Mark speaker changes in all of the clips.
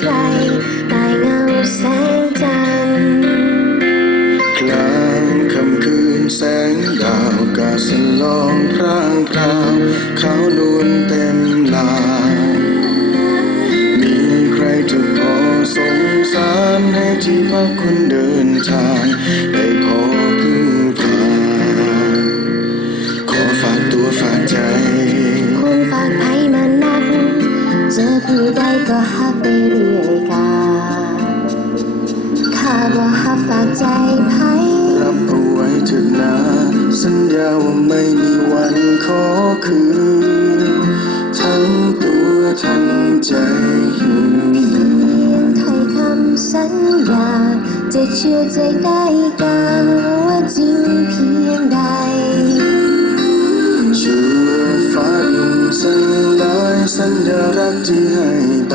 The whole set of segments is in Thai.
Speaker 1: มาคอยไกลใต้เงาแสงจันทร์
Speaker 2: กลางค่ำคืนแสงดาวกาสลองพรางพราวขาวนวลเต็มลายมีใครจะพอสงสารให้ที่พักคนเดินทาง ญาว่าไม่มีวันขอคืน ทั้งตัวทั้งใจ
Speaker 1: ถ้อยคำสัญญา จะเชื่อใจได้กันว่าจริงเพียงใด
Speaker 2: ชั่วฟ้าดินสลาสัญญารักที่ให้ไป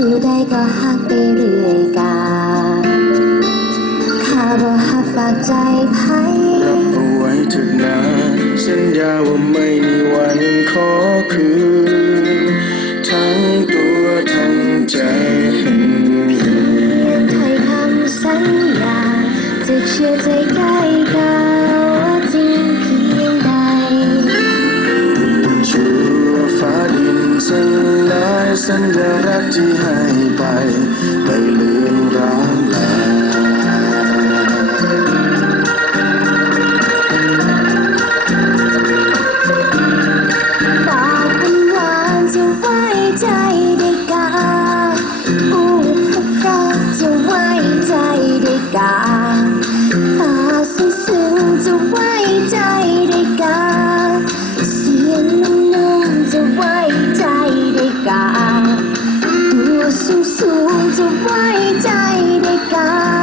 Speaker 1: ผู้ใดก็หักไปเรื่อยกาข้าบ่หักฝากใจไผ
Speaker 2: รับเอาไว้เถิดนาสัญญาว่าไม่มีวันขอคืน
Speaker 1: สัญลักษณ์ที่ให้
Speaker 2: ไปไม่ลืมรัก ไว้ใจได้กัน